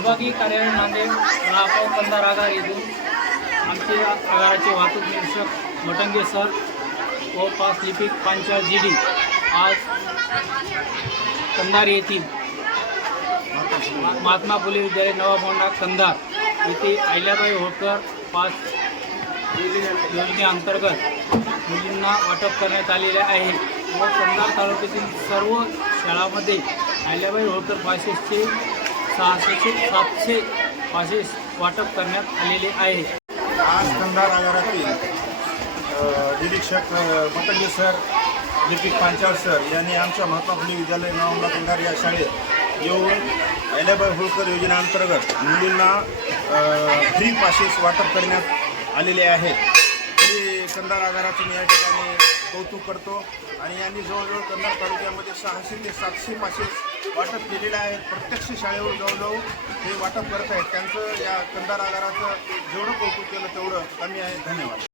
विभागीय कार्यालय नांदेड राहापाव कंदा आगार येथून. आमचे आगाराचे वाहतूक निरीक्षक मटंगे सर व पाच लिपिक पांचा जी डी आज कंधार येथील महात्मा फुले विद्यालय नवामोंडा कंधार येथे अहिल्याबाई होळकर पाच योजनेअंतर्गत मुलींना वाटप करण्यात आलेले आहे. व कंधार तालुक्यातील सर्व शाळामध्ये अहिल्याबाई होळकर पासेसचे सहाशेचे सातशे पासेस वाटप करण्यात आलेले आहे. आज कंधार आगारातील निरीक्षक अ, सर लिपिक पांचाळ सर यांनी आमच्या महात्मा फुले विद्यालय नावंबा कंधार या शाळेत येऊन अहिल्याबाई होळकर योजनेअंतर्गत मुलींना फ्री पासेस वाटप करण्यात आलेले आहेत. श्री कंधार आगाराचं मी या ठिकाणी कौतुक करतो. आणि यांनी जवळजवळ कंधार तालुक्यामध्ये सहाशे ते सातशे मासे वाटप केलेले आहेत. प्रत्यक्ष शाळेवर जवळजवळ हे वाटप करत आहेत त्यांचं या कंधार आगाराचं जेवढं कौतुक केलं तेवढं कमी आहे. धन्यवाद.